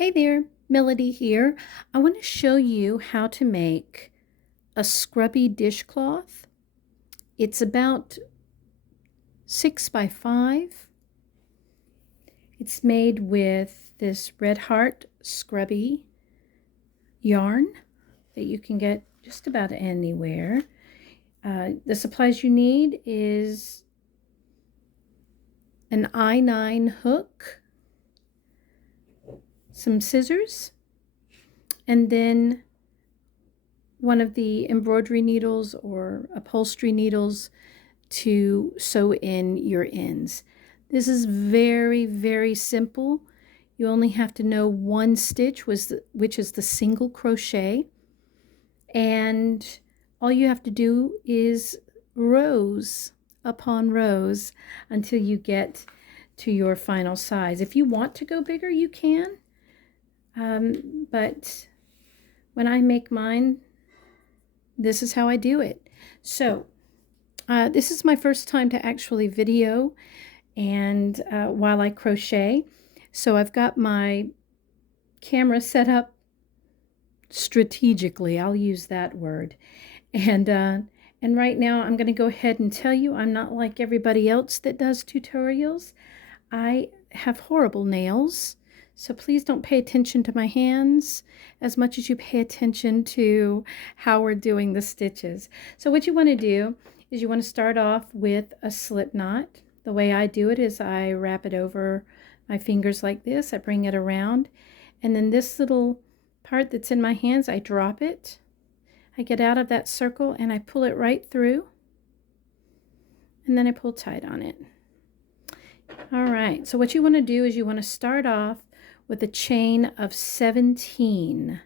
Hey there, Melody here. I want to show you how to make a scrubby dishcloth. It's about 6 by 5. It's made with this Red Heart Scrubby yarn that you can get just about anywhere. The supplies you need is an I-9 hook, some scissors, and then one of the embroidery needles or upholstery needles to sew in your ends. This is very, very simple. You only have to know one stitch, which is the single crochet. And all you have to do is rows upon rows until you get to your final size. If you want to go bigger, you can. But when I make mine, this is how I do it. So this is my first time to actually video and while I crochet. So I've got my camera set up strategically. I'll use that word. And right now I'm going to go ahead and tell you I'm not like everybody else that does tutorials. I have horrible nails. So please don't pay attention to my hands as much as you pay attention to how we're doing the stitches. So what you want to do is you want to start off with a slip knot. The way I do it is I wrap it over my fingers like this. I bring it around, and then this little part that's in my hands, I drop it. I get out of that circle and I pull it right through, and then I pull tight on it. All right, so what you want to do is you want to start off with a chain of 17.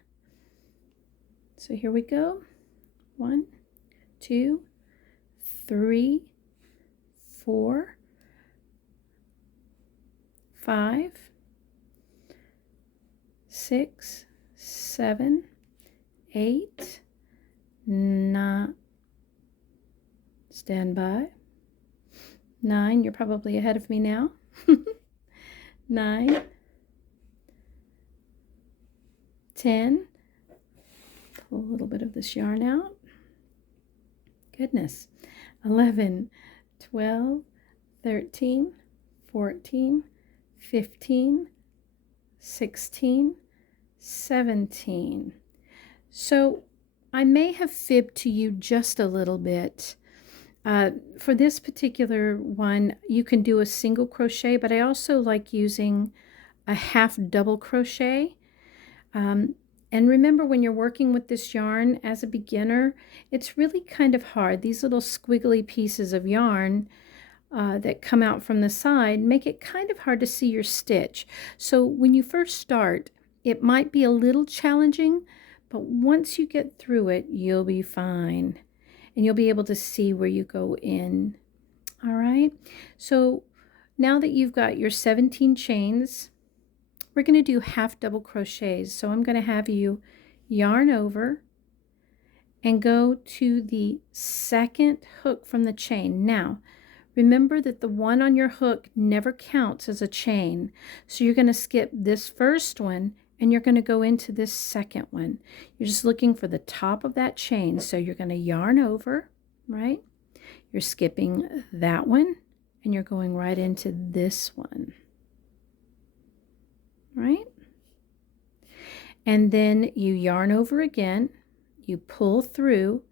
So here we go. 1, 2, 3, 4, 5, 6, 7, 8, 9. Stand by. 9. You're probably ahead of me now. 9. 10. Pull a little bit of this yarn out. Goodness. 11, 12, 13, 14, 15, 16, 17. So I may have fibbed to you just a little bit. For this particular one, you can do a single crochet, but I also like using a half double crochet. And remember, when you're working with this yarn as a beginner, it's really kind of hard. These little squiggly pieces of yarn that come out from the side make it kind of hard to see your stitch. So when you first start, it might be a little challenging, but once you get through it, you'll be fine. And you'll be able to see where you go in. All right, so now that you've got your 17 chains, we're going to do half double crochets. So I'm going to have you yarn over and go to the second hook from the chain. Now, remember that the one on your hook never counts as a chain. So you're going to skip this first one and you're going to go into this second one. You're just looking for the top of that chain. So you're going to yarn over, right? You're skipping that one and you're going right into this one. Right? And then you yarn over again, you pull through,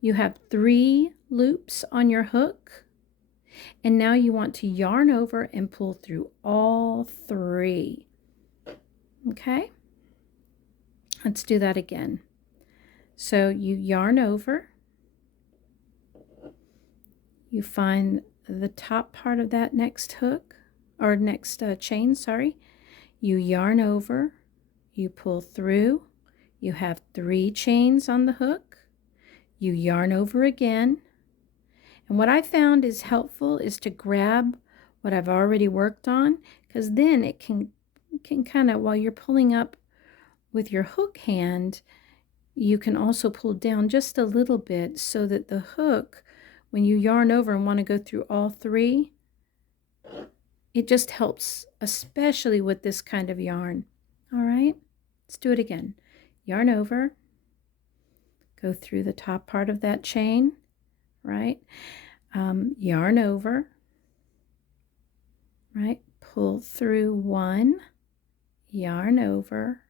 you have 3 loops on your hook, and now you want to yarn over and pull through all 3. Okay? Let's do that again. So you yarn over, you find the top part of that next hook, or next chain, sorry. You yarn over, you pull through, you have 3 chains on the hook, you yarn over again. And what I found is helpful is to grab what I've already worked on, because then it can kind of, while you're pulling up with your hook hand, you can also pull down just a little bit so that the hook, when you yarn over and want to go through all 3, it just helps, especially with this kind of yarn. All right, let's do it again. Yarn over, go through the top part of that chain, right? Yarn over, right? Pull through one, yarn over,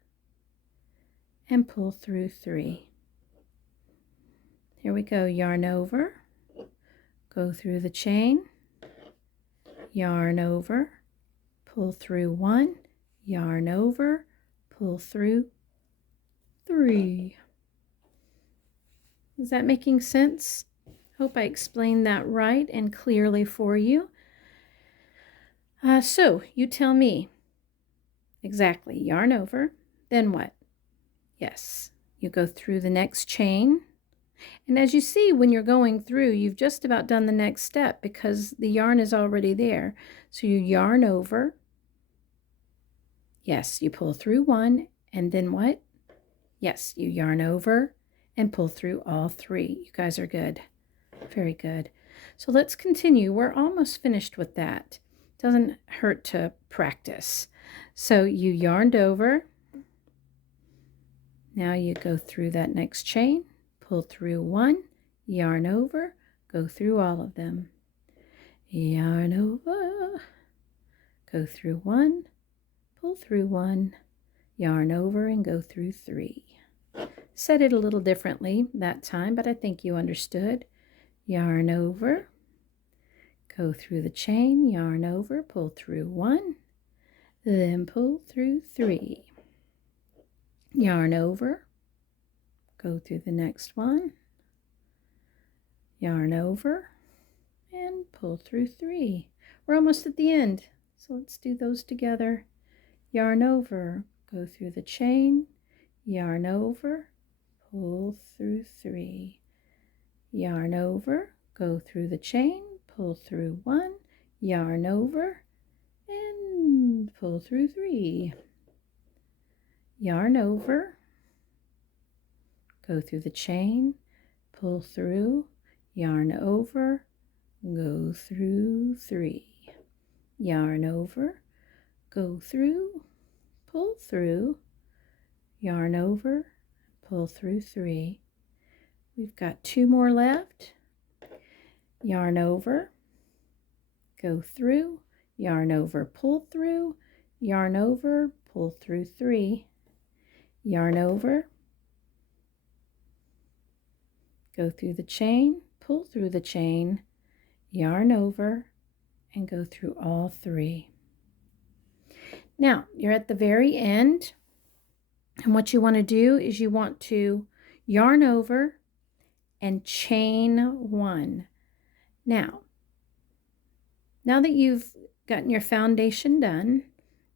and pull through three. Here we go. Yarn over, go through the chain, yarn over, pull through one, yarn over, pull through three. Is that making sense? Hope I explained that right and clearly for you. So you tell me exactly. Yarn over, then what? Yes, you go through the next chain. And as you see, when you're going through, you've just about done the next step because the yarn is already there. So you yarn over. Yes, you pull through one, and then what? Yes, you yarn over and pull through all three. You guys are good. Very good. So let's continue. We're almost finished with that. Doesn't hurt to practice. So you yarned over. Now you go through that next chain, pull through one, yarn over, go through all of them. Yarn over, go through one, pull through one, yarn over, and go through three. Said it a little differently that time, but I think you understood. Yarn over, go through the chain, yarn over, pull through one, then pull through three. Yarn over, go through the next one, yarn over, and pull through three. We're almost at the end, so let's do those together. Yarn over, go through the chain, yarn over, pull through three. Yarn over, go through the chain, pull through one, yarn over, and pull through three. Yarn over, go through the chain, pull through, yarn over, go through three. Yarn over, go through, pull through, yarn over, pull through three. We've got two more left. Yarn over, go through, yarn over, pull through, yarn over, pull through three. Yarn over, go through the chain, pull through the chain, yarn over, and go through all three. Now, you're at the very end, and what you want to do is you want to yarn over and chain one. Now that you've gotten your foundation done,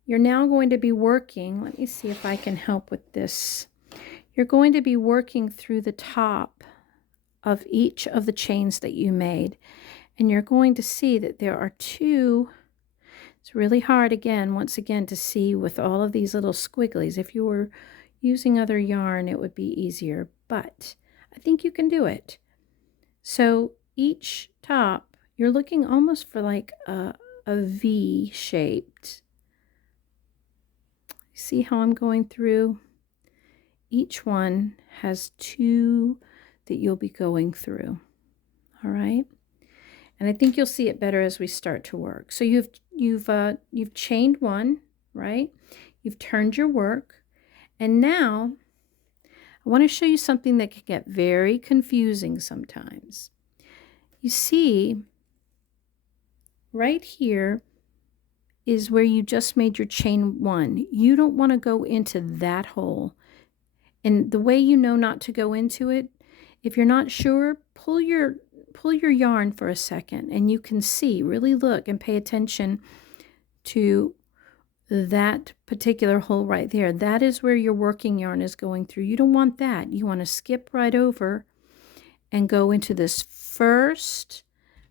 you're now going to be working, let me see if I can help with this. You're going to be working through the top of each of the chains that you made. And you're going to see that there are two. It's really hard once again, to see with all of these little squigglies. If you were using other yarn, it would be easier, but I think you can do it. So each top, you're looking almost for like a V-shaped. See how I'm going through? Each one has two that you'll be going through. All right? And I think you'll see it better as we start to work. So you've chained one, right? You've turned your work. And now I want to show you something that can get very confusing sometimes. You see, right here is where you just made your chain one. You don't want to go into that hole. And the way you know not to go into it, if you're not sure, pull your yarn for a second and you can see, really look and pay attention to that particular hole right there. That is where your working yarn is going through. You don't want that. You want to skip right over and go into this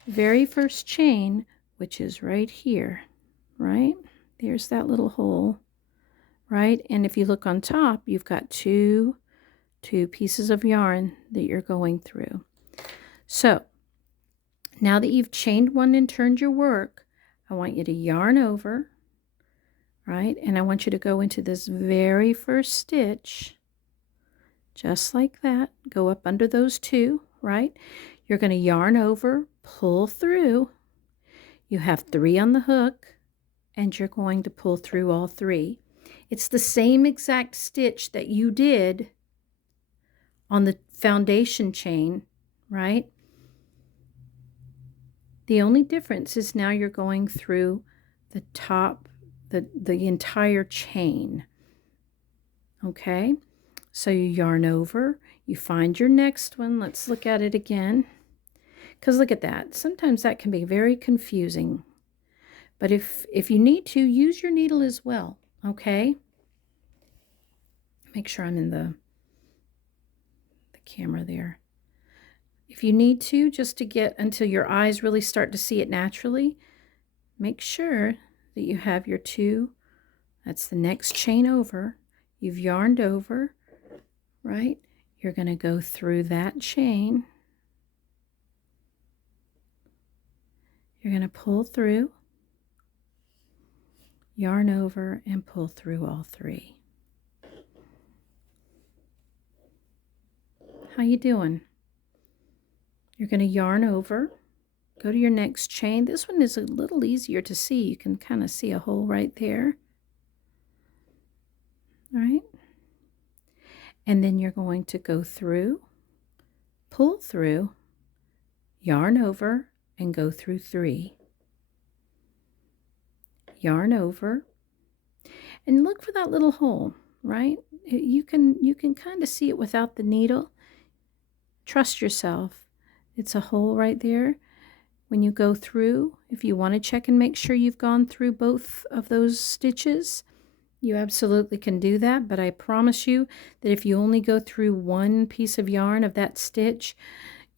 very first chain, which is right here. Right? There's that little hole, right? And if you look on top, you've got two pieces of yarn that you're going through. So now that you've chained one and turned your work, I want you to yarn over, right? And I want you to go into this very first stitch, just like that. Go up under those two, right? You're going to yarn over, pull through. You have 3 on the hook, and you're going to pull through all 3. It's the same exact stitch that you did on the foundation chain, right? The only difference is now you're going through the top, the entire chain. Okay, so you yarn over, you find your next one. Let's look at it again, because look at that. Sometimes that can be very confusing. But if you need to, use your needle as well, okay? Make sure I'm in the camera there. If you need to, just to get until your eyes really start to see it naturally, make sure that you have your 2. That's the next chain over. You've yarned over, right? You're going to go through that chain. You're going to pull through, yarn over, and pull through all 3. How you doing? You're going to yarn over, go to your next chain. This one is a little easier to see. You can kind of see a hole right there. All right? And then you're going to go through, pull through, yarn over, and go through 3. Yarn over, and look for that little hole, right? You can kind of see it without the needle. Trust yourself. It's a hole right there. When you go through, if you want to check and make sure you've gone through both of those stitches, you absolutely can do that, but I promise you that if you only go through one piece of yarn of that stitch,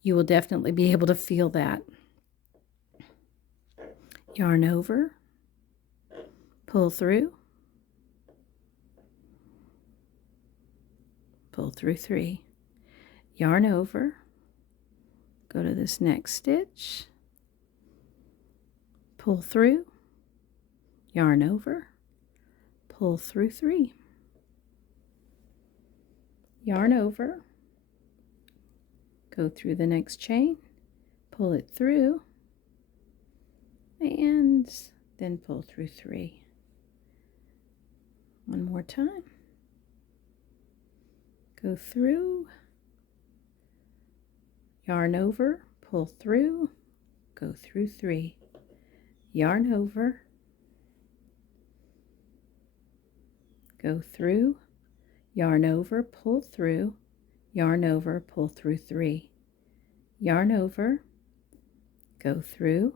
you will definitely be able to feel that. Yarn over, pull through, pull through 3. Yarn over, go to this next stitch, pull through, yarn over, pull through 3. Yarn over, go through the next chain, pull it through, and then pull through 3. One more time. Go through, yarn over, pull through, go through 3. Yarn over, go through, yarn over, pull through, yarn over, pull through 3. Yarn over, go through,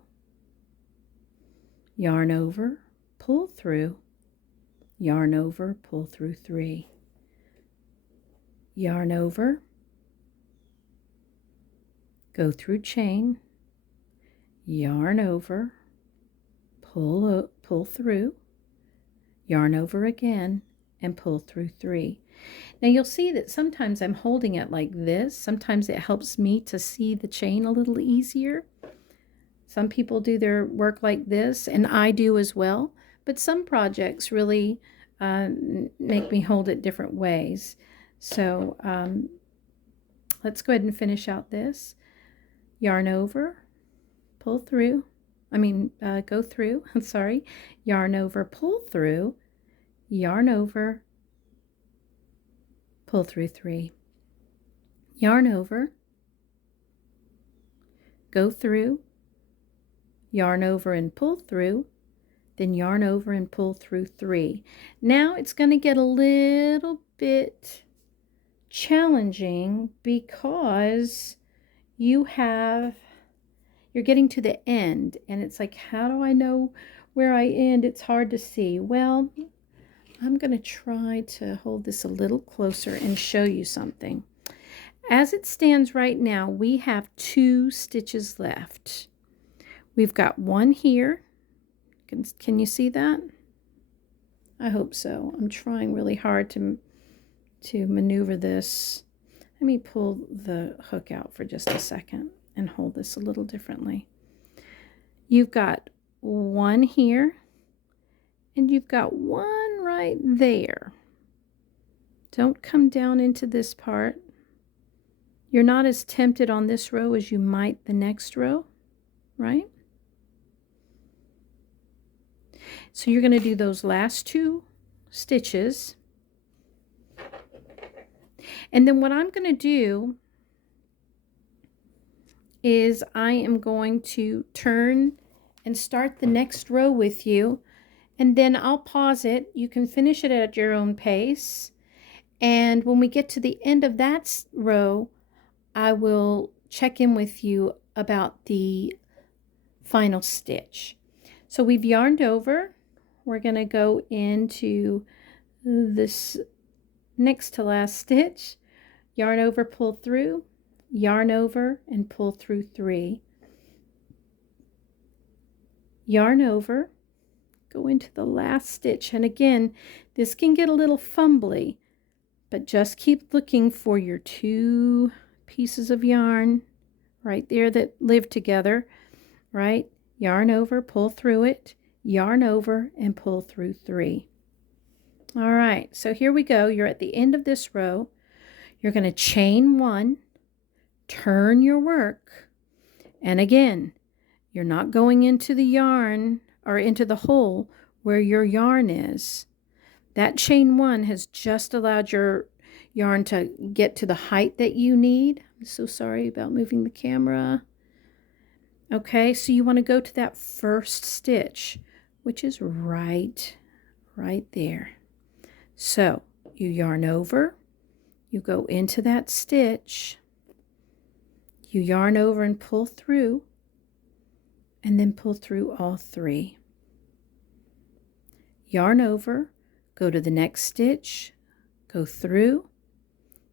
yarn over, pull through, yarn over, pull through 3. Yarn over, go through chain, yarn over, pull through, yarn over again, and pull through 3. Now you'll see that sometimes I'm holding it like this. Sometimes it helps me to see the chain a little easier. Some people do their work like this, and I do as well, but some projects really make me hold it different ways. So let's go ahead and finish out this. Yarn over, pull through, go through, sorry, yarn over, pull through, yarn over, pull through 3. Yarn over, go through, yarn over and pull through, then yarn over and pull through 3. Now it's going to get a little bit challenging because you're getting to the end, and it's like, how do I know where I end? It's hard to see. Well, I'm going to try to hold this a little closer and show you something. As it stands right now, we have 2 stitches left. We've got one here. Can you see that? I hope so. I'm trying really hard to maneuver this. Let me pull the hook out for just a second and hold this a little differently. You've got one here, and you've got one right there. Don't come down into this part. You're not as tempted on this row as you might the next row, right? So you're going to do those last 2 stitches. And then what I'm going to do is I am going to turn and start the next row with you, and then I'll pause it. You can finish it at your own pace. And when we get to the end of that row, I will check in with you about the final stitch. So we've yarned over. We're going to go into this next to last stitch. Yarn over, pull through, yarn over, and pull through 3. Yarn over, go into the last stitch. And again, this can get a little fumbly, but just keep looking for your 2 pieces of yarn right there that live together, right? Yarn over, pull through it, yarn over, and pull through 3. All right, so here we go. You're at the end of this row. You're going to chain 1, turn your work, and again, you're not going into the yarn or into the hole where your yarn is. That chain 1 has just allowed your yarn to get to the height that you need. I'm so sorry about moving the camera. Okay, so you want to go to that first stitch, which is right there. So you yarn over, you go into that stitch, you yarn over and pull through, and then pull through all 3. Yarn over, go to the next stitch, go through,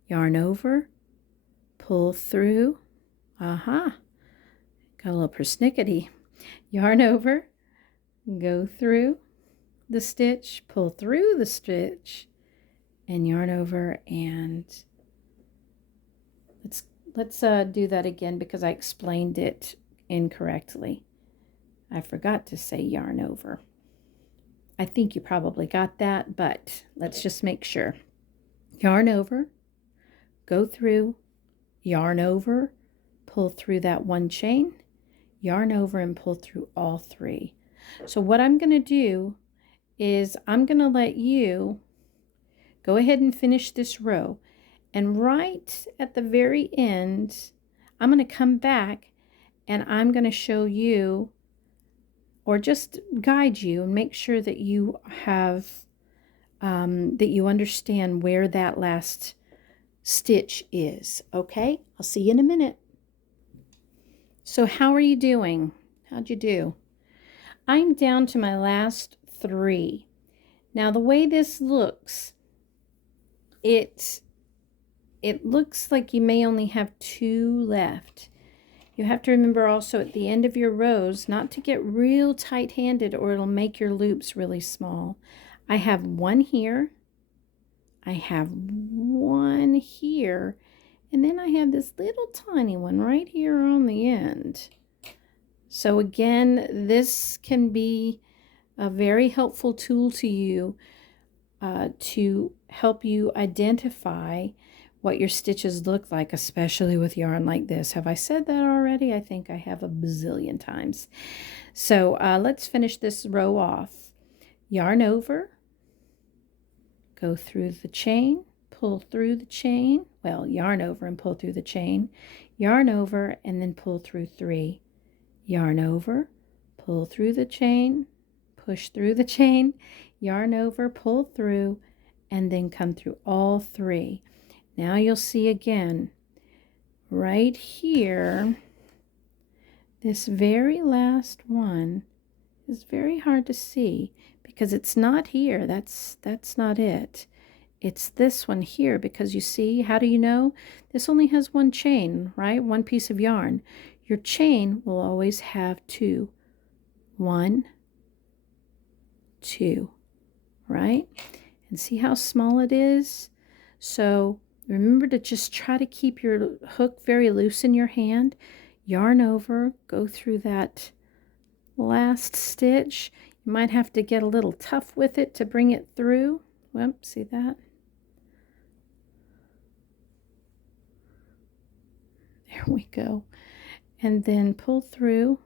yarn over, pull through, got a little persnickety, yarn over, go through the stitch, pull through the stitch, and yarn over, and let's do that again because I explained it incorrectly. I forgot to say yarn over. I think you probably got that, but let's just make sure. Yarn over, go through, yarn over, pull through that 1 chain, yarn over, and pull through all 3. So what I'm going to do is I'm going to let you go ahead and finish this row, and right at the very end I'm going to come back and I'm going to show you, or just guide you and make sure that you have that you understand where that last stitch is. Okay, I'll see you in a minute. So how are you doing? How'd you do? I'm down to my last 3. Now the way this looks, it looks like you may only have 2 left. You have to remember also at the end of your rows not to get real tight-handed or it'll make your loops really small. I have 1 here, I have 1 here, and then I have this little tiny one right here on the end. So again, this can be a very helpful tool to you to help you identify what your stitches look like, especially with yarn like this. Have I said that already? I think I have a bazillion times. So let's finish this row off. Yarn over, go through the chain, pull through the chain, well, yarn over and pull through the chain, yarn over and then pull through 3, yarn over, pull through the chain, push through the chain, yarn over, pull through, and then come through all 3. Now you'll see again, right here, this very last one is very hard to see because it's not here. That's not it. It's this one here, because you see, how do you know? This only has 1 chain, right? 1 piece of yarn. Your chain will always have 2. 1, 2, right? And see how small it is? So remember to just try to keep your hook very loose in your hand. Yarn over, go through that last stitch. You might have to get a little tough with it to bring it through. Whoop, see that? There we go. And then pull through.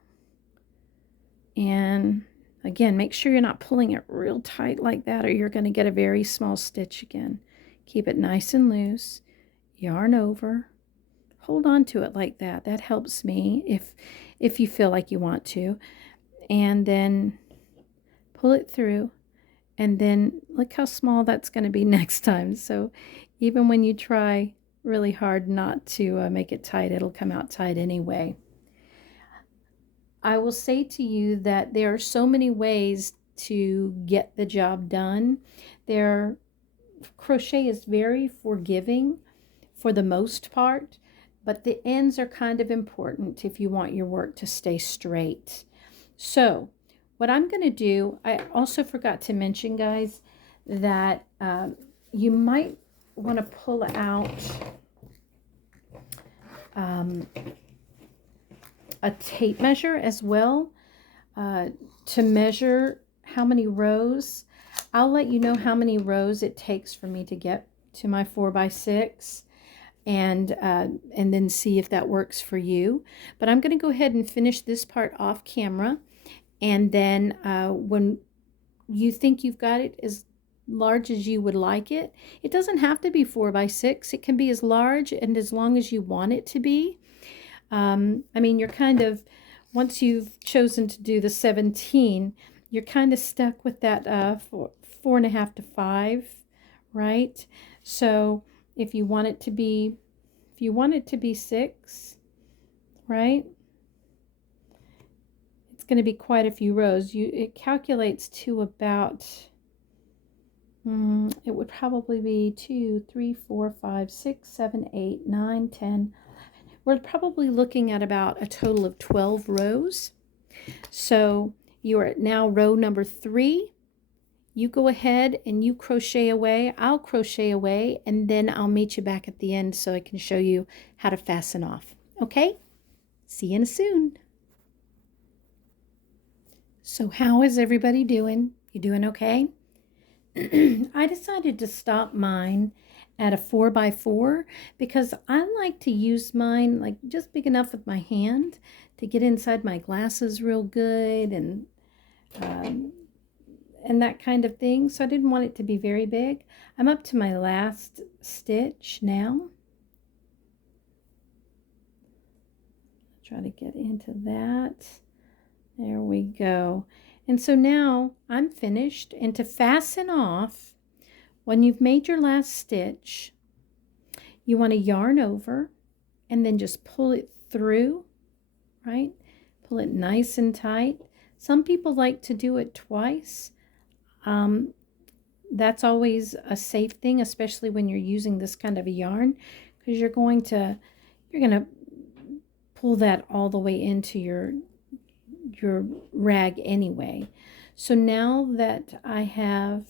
And again, make sure you're not pulling it real tight like that, or you're going to get a very small stitch again. Keep it nice and loose. Yarn over. Hold on to it like that. That helps me if you feel like you want to. And then pull it through. And then look how small that's going to be next time. So even when you try really hard not to make it tight, it'll come out tight anyway. I will say to you that there are so many ways to get the job done. Crochet is very forgiving for the most part, but the ends are kind of important if you want your work to stay straight. So what I'm going to do, I also forgot to mention, guys, that you might want to pull out a tape measure as well to measure how many rows. I'll let you know how many rows it takes for me to get to my 4x6 and then see if that works for you. But I'm going to go ahead and finish this part off camera, and then when you think you've got it as large as you would like it, it doesn't have to be 4x6. It can be as large and as long as you want it to be. I mean, you're kind of, once you've chosen to do the 17, you're kind of stuck with that 4.5 to 5, right? So if you want it to be, 6, right? It's going to be quite a few rows. It calculates to about, it would probably be 2, 3, 4, 5, 6, 7, 8, 9, 10. We're probably looking at about a total of 12 rows. So you are at now row number 3. You go ahead and you crochet away. I'll crochet away, and then I'll meet you back at the end so I can show you how to fasten off. Okay? See you soon. So how is everybody doing? You doing okay? I decided to stop mine at a 4x4 because I like to use mine like just big enough with my hand to get inside my glasses real good and that kind of thing. So I didn't want it to be very big. I'm up to my last stitch now. Try to get into that. There we go. And so now I'm finished. And to fasten off, when you've made your last stitch, you want to yarn over and then just pull it through, right? Pull it nice and tight. Some people like to do it twice. That's always a safe thing, especially when you're using this kind of a yarn, because you're going to pull that all the way into your rag anyway. So now that I have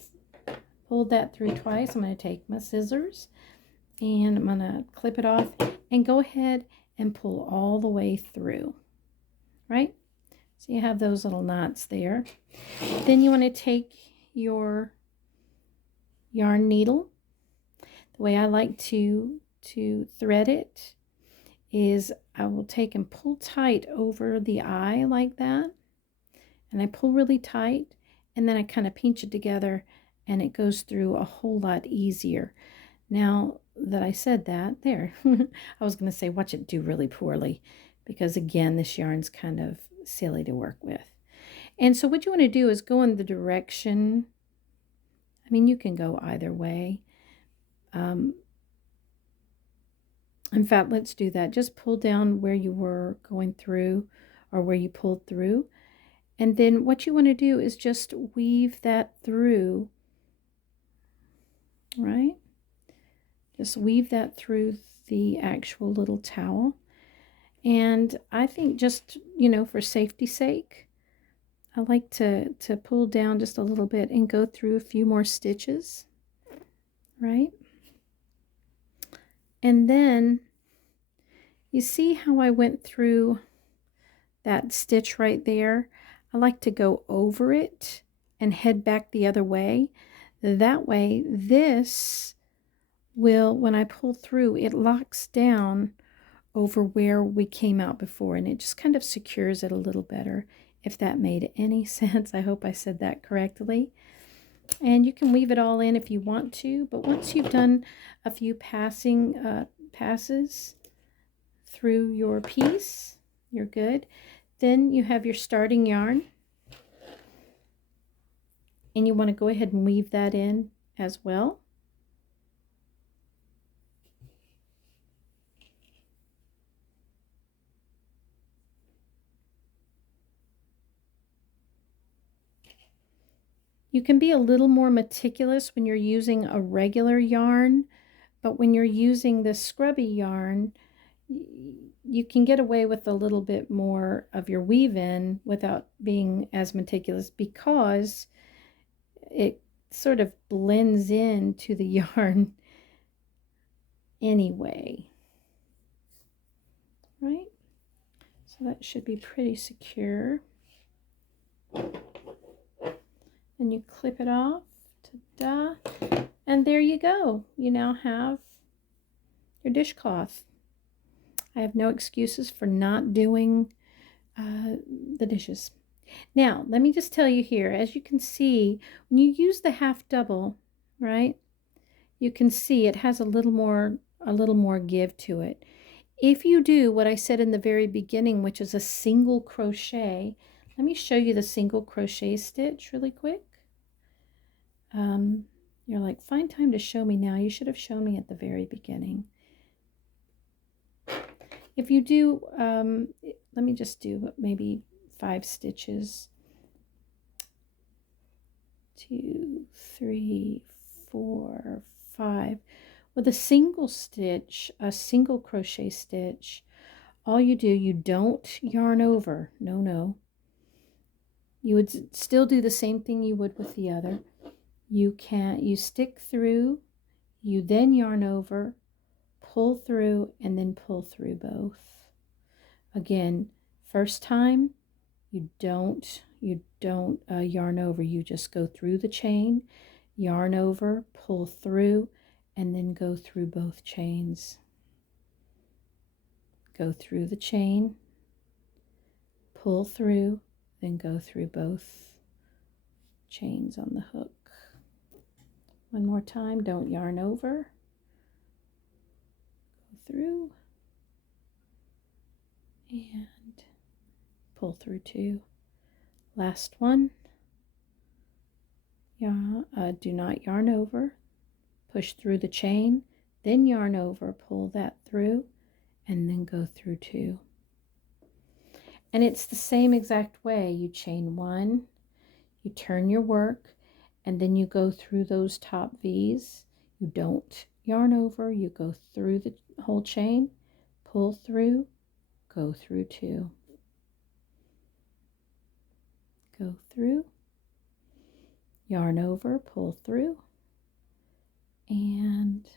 pulled that through twice, I'm going to take my scissors and I'm going to clip it off and go ahead and pull all the way through, right? So you have those little knots there. Then you want to take your yarn needle. The way I like to thread it is I will take and pull tight over the eye like that, and I pull really tight, and then I kind of pinch it together and it goes through a whole lot easier. Now that I said that, there, I was going to say watch it do really poorly because again this yarn's kind of silly to work with. And so what you want to do is go in the direction, I mean you can go either way. In fact, let's do that. Just pull down where you were going through or where you pulled through. And then what you want to do is just weave that through, right? Just weave that through the actual little towel. And I think just, for safety's sake, I like to pull down just a little bit and go through a few more stitches, right? And then you see how I went through that stitch right there? I like to go over it and head back the other way. That way, this will, when I pull through, it locks down over where we came out before, and it just kind of secures it a little better, if that made any sense. I hope I said that correctly. And you can weave it all in if you want to, but once you've done a few passes through your piece, you're good. Then you have your starting yarn, and you want to go ahead and weave that in as well. You can be a little more meticulous when you're using a regular yarn, but when you're using the Scrubby yarn, you can get away with a little bit more of your weave-in without being as meticulous, because it sort of blends into the yarn anyway, right? So that should be pretty secure. And you clip it off, ta-da, and there you go. You now have your dishcloth. I have no excuses for not doing the dishes. Now, let me just tell you here, as you can see, when you use the half double, right, you can see it has a little more give to it. If you do what I said in the very beginning, which is a single crochet, let me show you the single crochet stitch really quick. You're like, find time to show me now. You should have shown me at the very beginning. If you do, let me just do maybe 5 stitches. 2, 3, 4, 5. With a single stitch, a single crochet stitch, all you do, you don't yarn over. No. You would still do the same thing you would with the other. You stick through, you then yarn over, pull through, and then pull through both. Again, first time, you don't yarn over. You just go through the chain, yarn over, pull through, and then go through both chains. Go through the chain, pull through, then go through both chains on the hook. One more time, don't yarn over. Go through and pull through 2. Last one. Do not yarn over. Push through the chain, then yarn over, pull that through, and then go through 2. And it's the same exact way. You chain 1, you turn your work, and then you go through those top V's. You don't yarn over, you go through the whole chain, pull through, go through 2. Go through, yarn over, pull through, and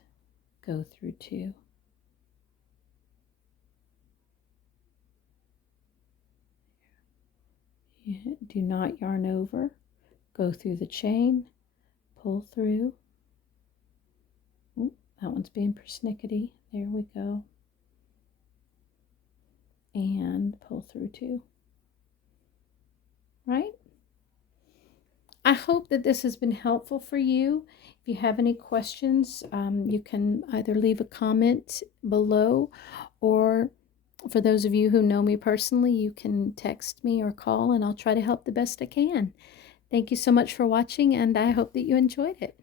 go through 2. You do not yarn over, go through the chain, pull through. Ooh, that one's being persnickety. There we go. And pull through 2. Right? I hope that this has been helpful for you. If you have any questions, you can either leave a comment below, or for those of you who know me personally, you can text me or call, and I'll try to help the best I can. Thank you so much for watching, and I hope that you enjoyed it.